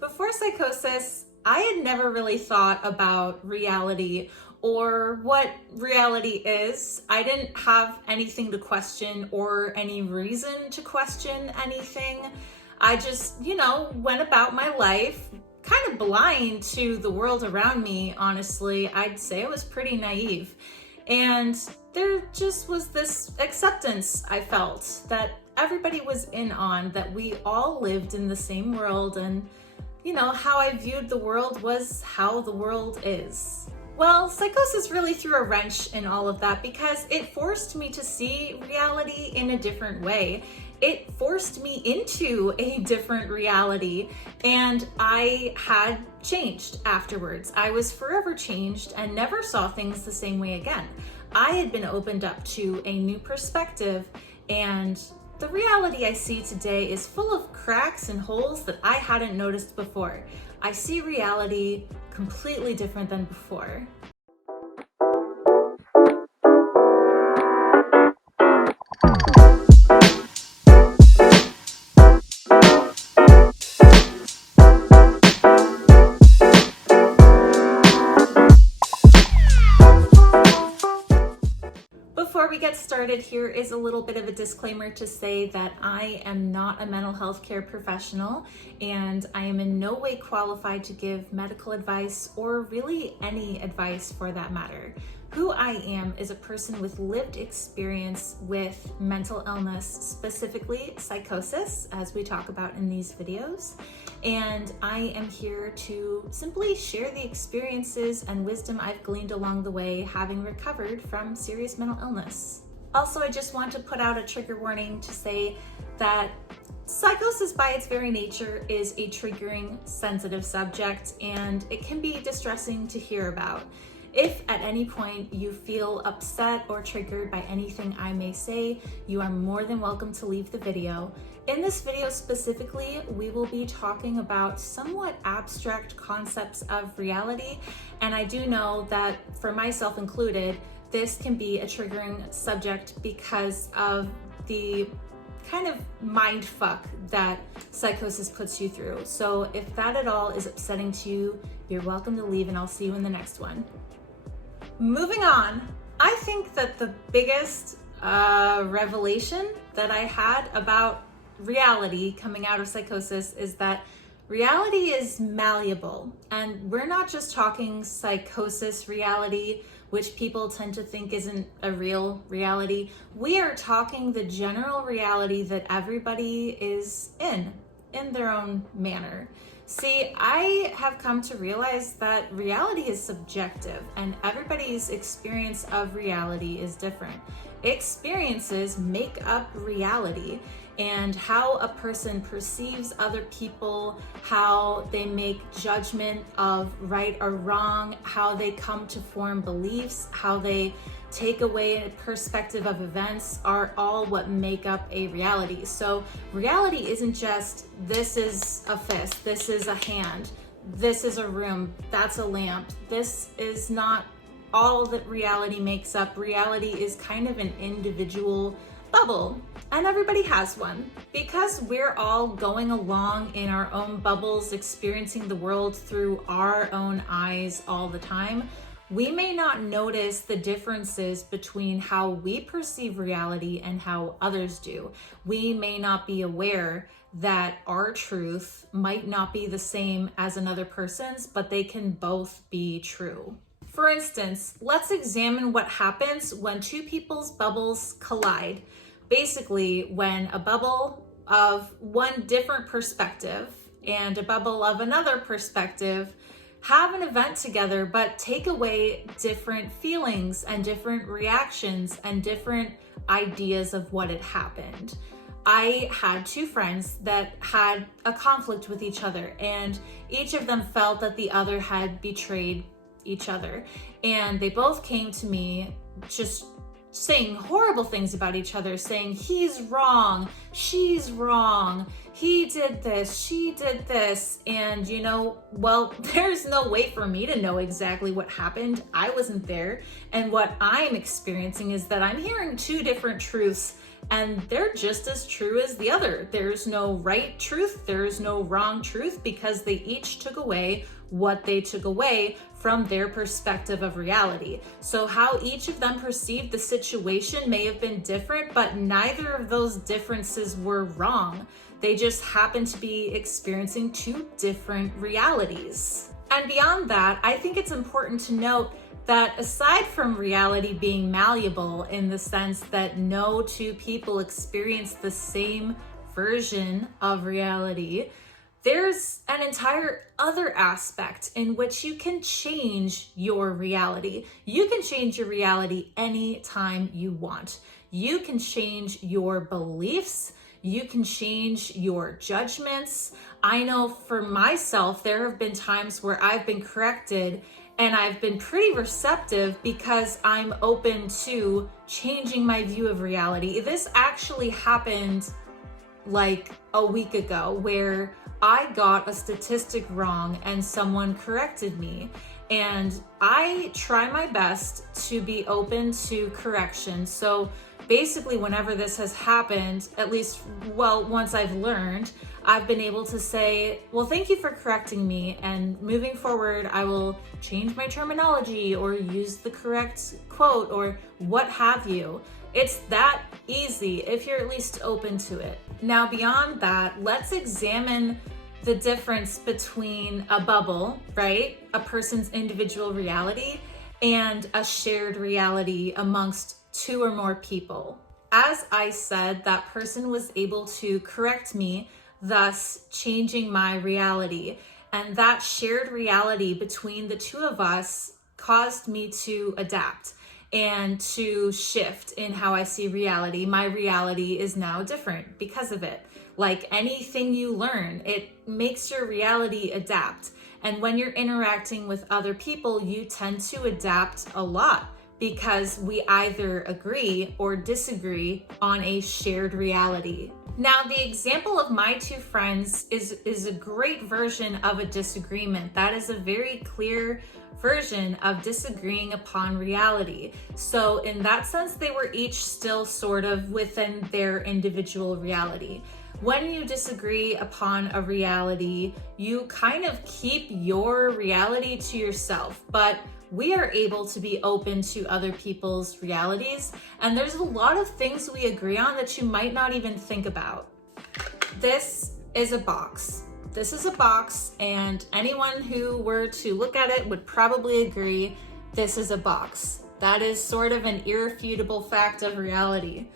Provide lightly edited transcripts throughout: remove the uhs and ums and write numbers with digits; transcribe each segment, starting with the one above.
Before Psychosis, I had never really thought about reality or what reality is. I didn't have anything to question or any reason to question anything. I just, went about my life kind of blind to the world around me, honestly. I'd say I was pretty naive. And there just was this acceptance I felt that everybody was in on, that we all lived in the same world, and how I viewed the world was how the world is. Well, Psychosis really threw a wrench in all of that because it forced me to see reality in a different way. It forced me into a different reality, and I had changed afterwards. I was forever changed and never saw things the same way again. I had been opened up to a new perspective, and the reality I see today is full of cracks and holes that I hadn't noticed before. I see reality completely different than before. Before we get started, here is a little bit of a disclaimer to say that I am not a mental health care professional, and I am in no way qualified to give medical advice or really any advice for that matter. Who I am is a person with lived experience with mental illness, specifically psychosis, as we talk about in these videos. And I am here to simply share the experiences and wisdom I've gleaned along the way, having recovered from serious mental illness. Also, I just want to put out a trigger warning to say that psychosis by its very nature is a triggering, sensitive subject, and it can be distressing to hear about. If at any point you feel upset or triggered by anything I may say, you are more than welcome to leave the video. In this video specifically, we will be talking about somewhat abstract concepts of reality, and I do know that for myself included, this can be a triggering subject because of the kind of mind fuck that psychosis puts you through. So if that at all is upsetting to you, you're welcome to leave, and I'll see you in the next one. Moving on, I think that the biggest revelation that I had about reality coming out of psychosis is that reality is malleable. And we're not just talking psychosis reality, which people tend to think isn't a real reality. We are talking the general reality that everybody is in their own manner. See, I have come to realize that reality is subjective, and everybody's experience of reality is different. Experiences make up reality, and how a person perceives other people, how they make judgment of right or wrong, how they come to form beliefs, how they take away a perspective of events are all what make up a reality. So reality isn't just, this is a fist, this is a hand, this is a room, that's a lamp. This is not all that reality makes up. Reality is kind of an individual bubble, and everybody has one. Because we're all going along in our own bubbles, experiencing the world through our own eyes all the time, we may not notice the differences between how we perceive reality and how others do. We may not be aware that our truth might not be the same as another person's, but they can both be true. For instance, let's examine what happens when two people's bubbles collide. Basically, when a bubble of one different perspective and a bubble of another perspective have an event together, but take away different feelings and different reactions and different ideas of what had happened. I had two friends that had a conflict with each other, and each of them felt that the other had betrayed each other. And they both came to me just saying horrible things about each other, saying he's wrong, she's wrong, he did this, she did this. And well, there's no way for me to know exactly what happened. I wasn't there. And what I'm experiencing is that I'm hearing two different truths, and they're just as true as the other. There's no right truth, there's no wrong truth, because they each took away what they took away from their perspective of reality. So how each of them perceived the situation may have been different, but neither of those differences were wrong. They just happened to be experiencing two different realities. And beyond that, I think it's important to note that aside from reality being malleable in the sense that no two people experience the same version of reality, there's an entire other aspect in which you can change your reality. You can change your reality anytime you want. You can change your beliefs. You can change your judgments. I know for myself, there have been times where I've been corrected and I've been pretty receptive because I'm open to changing my view of reality. This actually happened like a week ago where I got a statistic wrong and someone corrected me. And I try my best to be open to correction. So basically, whenever this has happened, at least, well, once I've learned, I've been able to say, well, thank you for correcting me. And moving forward, I will change my terminology or use the correct quote or what have you. It's that easy if you're at least open to it. Now, beyond that, let's examine the difference between a bubble, right? A person's individual reality and a shared reality amongst two or more people. As I said, that person was able to correct me, thus changing my reality. And that shared reality between the two of us caused me to adapt and to shift in how I see reality. My reality is now different because of it. Like anything you learn, it makes your reality adapt. And when you're interacting with other people, you tend to adapt a lot because we either agree or disagree on a shared reality. Now, the example of my two friends is a great version of a disagreement. That is a very clear version of disagreeing upon reality. So in that sense, they were each still sort of within their individual reality. When you disagree upon a reality, you kind of keep your reality to yourself, but we are able to be open to other people's realities. And there's a lot of things we agree on that you might not even think about. This is a box. This is a box, and anyone who were to look at it would probably agree this is a box. That is sort of an irrefutable fact of reality.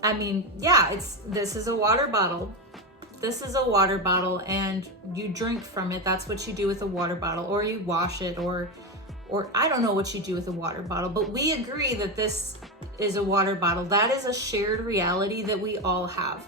I mean, yeah, this is a water bottle. This is a water bottle, and you drink from it. That's what you do with a water bottle, or you wash it, or I don't know what you do with a water bottle, but we agree that this is a water bottle. That is a shared reality that we all have.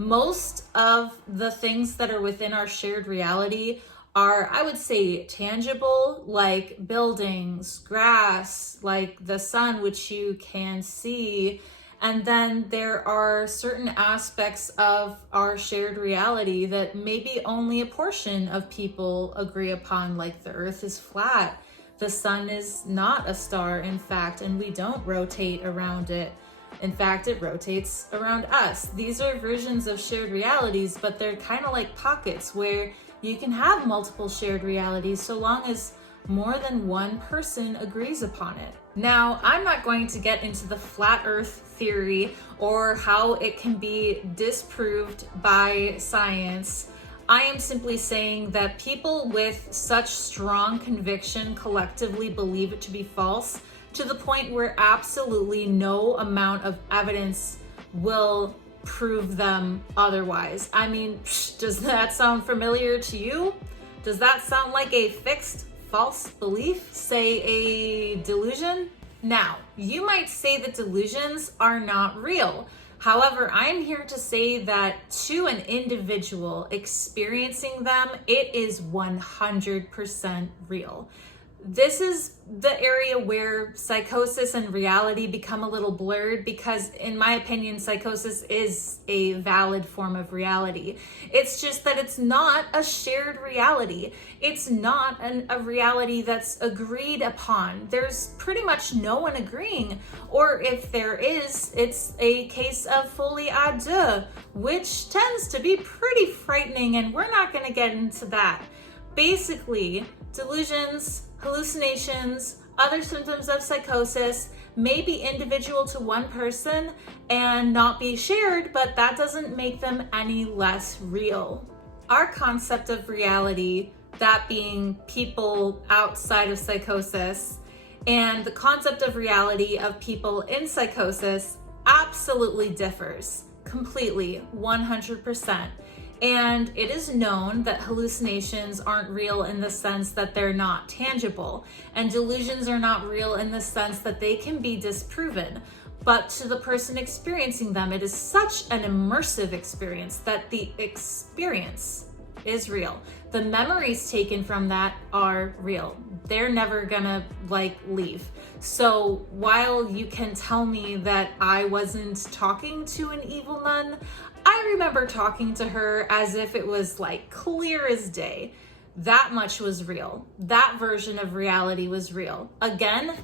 Most of the things that are within our shared reality are, I would say, tangible, like buildings, grass, like the sun, which you can see. And then there are certain aspects of our shared reality that maybe only a portion of people agree upon, like the earth is flat. The sun is not a star, in fact, and we don't rotate around it. In fact, it rotates around us. These are versions of shared realities, but they're kind of like pockets where you can have multiple shared realities so long as more than one person agrees upon it. Now, I'm not going to get into the flat earth theory or how it can be disproved by science. I am simply saying that people with such strong conviction collectively believe it to be false to the point where absolutely no amount of evidence will prove them otherwise. I mean, does that sound familiar to you? Does that sound like a fixed false belief, say a delusion? Now, you might say that delusions are not real. However, I'm here to say that to an individual experiencing them, it is 100% real. This is the area where psychosis and reality become a little blurred, because in my opinion, psychosis is a valid form of reality. It's just that it's not a shared reality. It's not a reality that's agreed upon. There's pretty much no one agreeing, or if there is, it's a case of folie à deux, which tends to be pretty frightening, and we're not going to get into that. Basically, delusions, hallucinations, other symptoms of psychosis may be individual to one person and not be shared, but that doesn't make them any less real. Our concept of reality, that being people outside of psychosis, and the concept of reality of people in psychosis absolutely differs completely, 100%. And it is known that hallucinations aren't real in the sense that they're not tangible, and delusions are not real in the sense that they can be disproven. But to the person experiencing them, it is such an immersive experience that the experience is real. The memories taken from that are real. They're never gonna leave. So while you can tell me that I wasn't talking to an evil nun, I remember talking to her as if it was clear as day. That much was real. That version of reality was real. Again,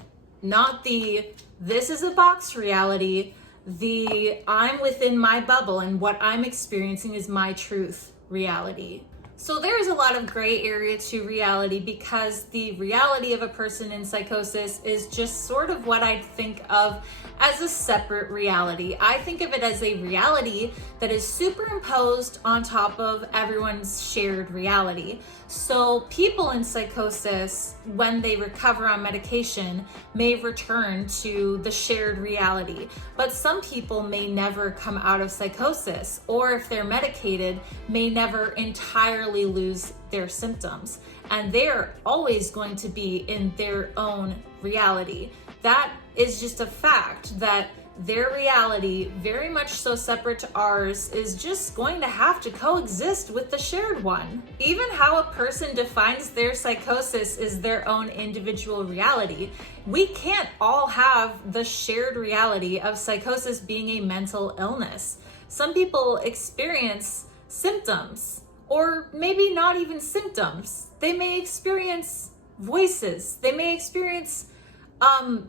not the this is a box reality, the I'm within my bubble and what I'm experiencing is my truth reality. So there's a lot of gray area to reality, because the reality of a person in psychosis is just sort of what I'd think of as a separate reality. I think of it as a reality that is superimposed on top of everyone's shared reality. So people in psychosis, when they recover on medication, may return to the shared reality. But some people may never come out of psychosis, or if they're medicated, may never entirely lose their symptoms. And they're always going to be in their own reality. That is just a fact, that their reality, very much so separate to ours, is just going to have to coexist with the shared one. Even how a person defines their psychosis is their own individual reality. We can't all have the shared reality of psychosis being a mental illness. Some people experience symptoms, or maybe not even symptoms. They may experience voices. They may experience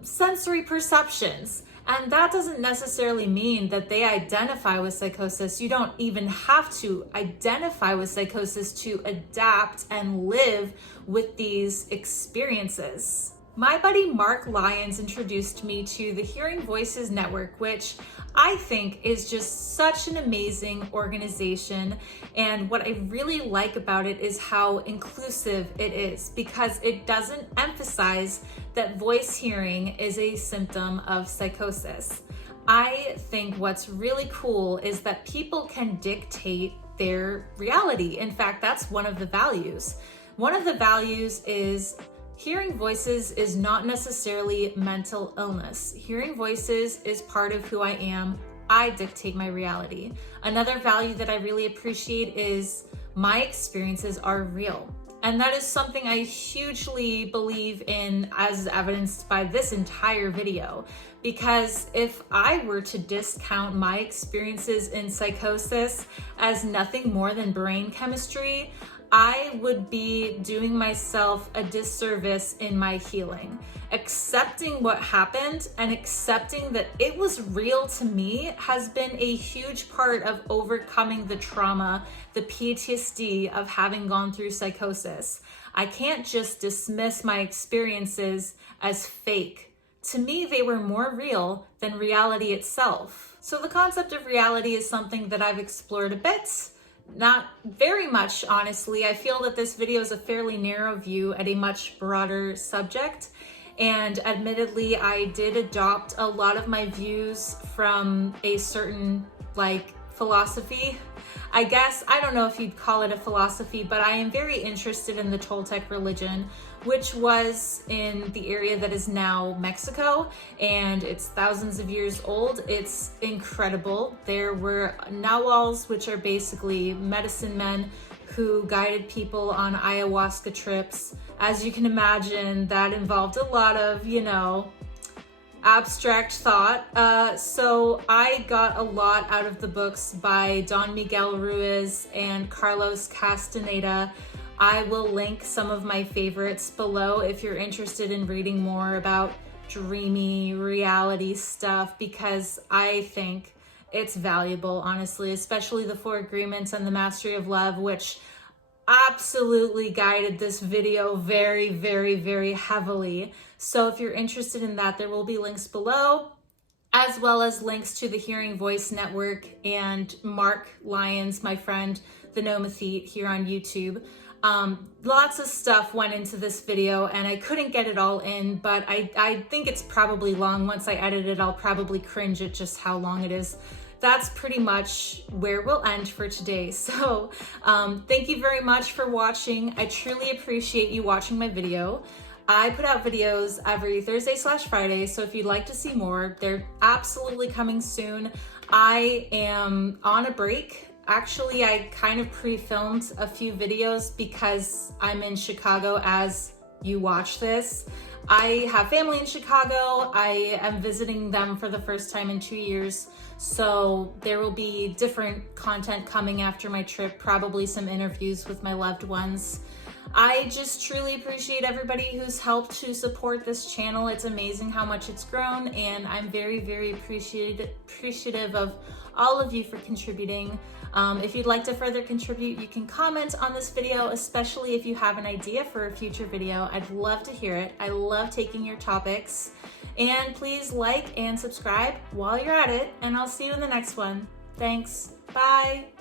sensory perceptions. And that doesn't necessarily mean that they identify with psychosis. You don't even have to identify with psychosis to adapt and live with these experiences. My buddy Mark Lyons introduced me to the Hearing Voices Network, which I think is just such an amazing organization. And what I really like about it is how inclusive it is, because it doesn't emphasize that voice hearing is a symptom of psychosis. I think what's really cool is that people can dictate their reality. In fact, that's one of the values. One of the values is hearing voices is not necessarily mental illness. Hearing voices is part of who I am. I dictate my reality. Another value that I really appreciate is my experiences are real. And that is something I hugely believe in, as evidenced by this entire video. Because if I were to discount my experiences in psychosis as nothing more than brain chemistry, I would be doing myself a disservice in my healing. Accepting what happened and accepting that it was real to me has been a huge part of overcoming the trauma, the PTSD of having gone through psychosis. I can't just dismiss my experiences as fake. To me, they were more real than reality itself. So the concept of reality is something that I've explored a bit. Not very much, honestly. I feel that this video is a fairly narrow view at a much broader subject. And admittedly, I did adopt a lot of my views from a certain philosophy. I guess, I don't know if you'd call it a philosophy, but I am very interested in the Toltec religion, which was in the area that is now Mexico, and it's thousands of years old. It's incredible. There were Nahuals, which are basically medicine men, who guided people on ayahuasca trips. As you can imagine, that involved a lot of, abstract thought. So I got a lot out of the books by Don Miguel Ruiz and Carlos Castaneda. I will link some of my favorites below if you're interested in reading more about dreamy reality stuff, because I think it's valuable, honestly, especially the 4 Agreements and the Mastery of Love, which absolutely guided this video very, very, very heavily. So if you're interested in that, there will be links below, as well as links to the Hearing Voice Network and Mark Lyons, my friend, the Nomothete, here on YouTube. Lots of stuff went into this video and I couldn't get it all in, but I think it's probably long. Once I edit it, I'll probably cringe at just how long it is. That's pretty much where we'll end for today. So thank you very much for watching. I truly appreciate you watching my video. I put out videos every Thursday/Friday, so if you'd like to see more, they're absolutely coming soon. I am on a break. Actually, I kind of pre-filmed a few videos because I'm in Chicago as you watch this. I have family in Chicago. I am visiting them for the first time in 2 years. So there will be different content coming after my trip, probably some interviews with my loved ones. I just truly appreciate everybody who's helped to support this channel. It's amazing how much it's grown, and I'm very, very appreciative of all of you for contributing. If you'd like to further contribute, you can comment on this video, especially if you have an idea for a future video. I'd love to hear it. I love taking your topics. And please like and subscribe while you're at it, and I'll see you in the next one. Thanks. Bye.